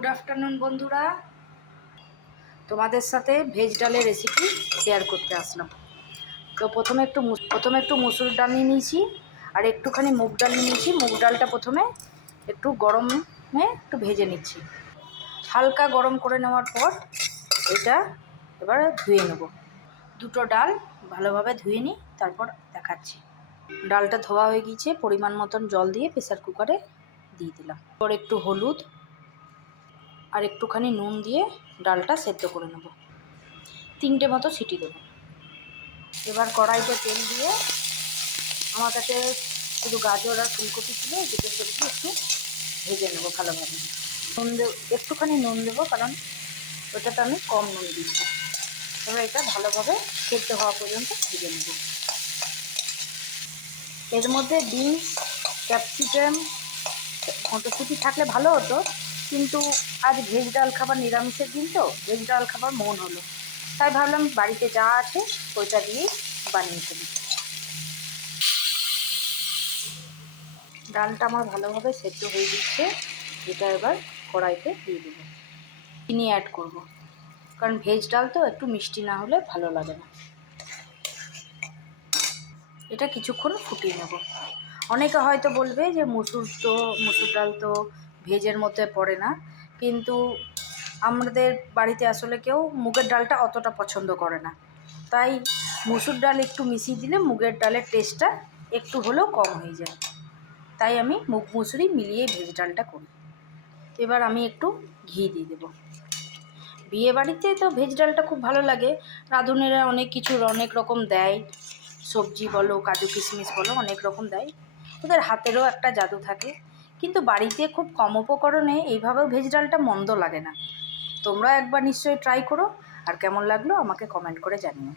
Good afternoon বন্ধুরা, তোমাদের সাথে ভেজ ডালের রেসিপি শেয়ার করতে আসলাম। তো প্রথমে একটু মুসুর ডাল নিয়ে নিয়েছি আর একটুখানি মুগ ডাল নিয়ে নিয়েছি। মুগ ডালটা প্রথমে একটু গরমে একটু ভেজে নিচ্ছি। হালকা গরম করে নেওয়ার পর এটা এবার ধুয়ে নেব। দুটো ডাল ভালোভাবে ধুয়ে নিই, তারপর দেখাচ্ছি। ডালটা ধোয়া হয়ে গিয়েছে, পরিমাণ মতন জল দিয়ে প্রেসার কুকারে দিয়ে দিলাম। পর একটু হলুদ আর একটুখানি নুন দিয়ে ডালটা সেদ্ধ করে নেব। 3টে মতো সিটি দেবো। এবার কড়াইতে তেল দিয়ে, আমার কাছে শুধু গাজর আর ফুলকপি ছিল, দুটো সবজি একটু ভেজে নেব ভালোভাবে। একটুখানি নুন দেবো, কারণ ওটাতে আমি কম নুন দিচ্ছি। এবার এটা ভালোভাবে সেদ্ধ হওয়া পর্যন্ত ভেজে নেব। এর মধ্যে বিনস, ক্যাপসিকাম, মটরশুঁটি থাকলে ভালো হতো, কিন্তু আজ ভেজ ডাল খাবার, নিরামিষের দিন তো ভেজ ডাল খাবার মন হলো, তাই ভাবলাম বাড়িতে যা আছে ওইটা দিয়েই বানিয়ে ফেলি। ডালটা আমার ভালোভাবে সেদ্ধ হয়ে দিচ্ছে। এটা এবার কড়াইতে দিয়ে দেবো। চিনি অ্যাড করব, কারণ ভেজ ডাল তো একটু মিষ্টি না হলে ভালো লাগে না। এটা কিছুক্ষণ ফুটিয়ে নেব। অনেকে হয়তো বলবে যে মুসুর ডাল তো ভেজের মধ্যে পড়ে না, কিন্তু আমাদের বাড়িতে আসলে কেউ মুগের ডালটা অতটা পছন্দ করে না, তাই মুসুর ডাল একটু মিশিয়ে দিলে মুগের ডালের টেস্টটা একটু হলেও কম হয়ে যায়। তাই আমি মুগ মুসুরি মিলিয়ে ভেজ ডালটা করি। এবার আমি একটু ঘি দিয়ে দেবো। বিয়ে বাড়িতে তো ভেজ ডালটা খুব ভালো লাগে। রাঁধুনেরা অনেক অনেক রকম দেয়, সবজি বলো, কাজু কিশমিশ বলো, অনেক রকম দেয়। ওদের হাতেরও একটা জাদু থাকে। কিন্তু বাড়িতে খুব কম উপকরণে এইভাবেও ভেজ ডালটা মন্দ লাগে না। তোমরা একবার নিশ্চয়ই ট্রাই করো, আর কেমন লাগলো আমাকে কমেন্ট করে জানিও।